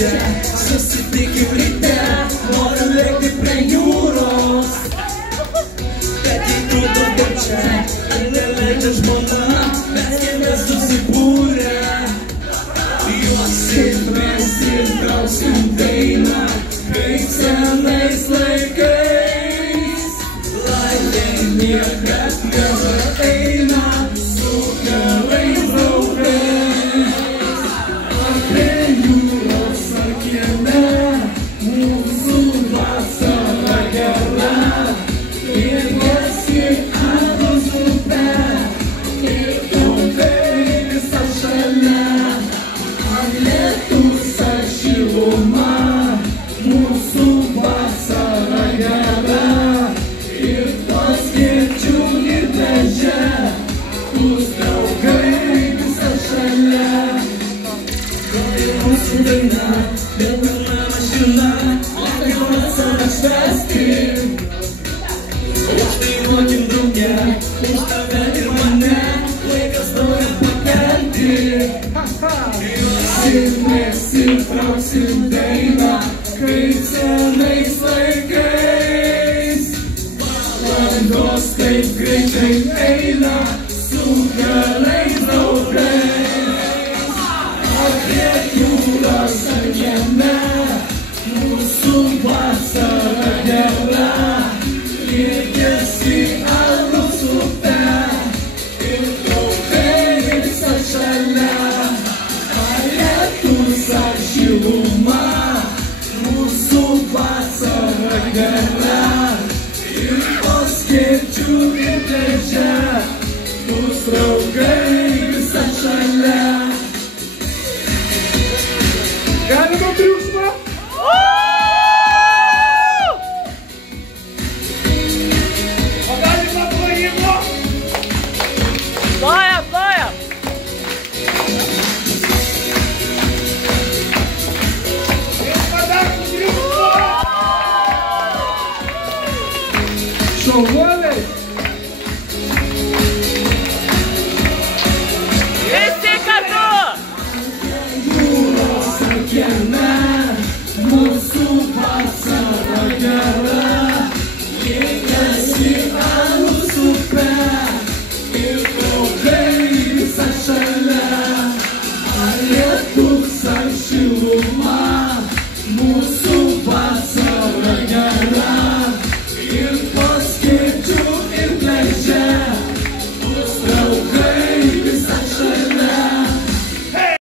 čia, susitikim ryte, noriu lėkti prie jūros. Bet jei trūdo dar čia, ar neleidžia žmona, mes kieme susibūrę. Juosim mes ir gausim dainą, kaip senais laikais. Laimė niekad nebeeina su gerais draugais. Ar prie jūros ar kieme, mūsų vasara gera. Ir esi Ados upe, ir draugai visa šalia. Ar lietus ar šiluma, mūsų vasara gera. Ir tos skėčių įvežė, bus draugai visa šalia. Kokia mūsų daina, vėl pilna mašina, o kaip vasarą švęsti. Uždainuokim drauge, už tave ir mane, laikas nori pakelti. Mes įtrauksim dainą, kaip senais laikais. Valandos taip greitai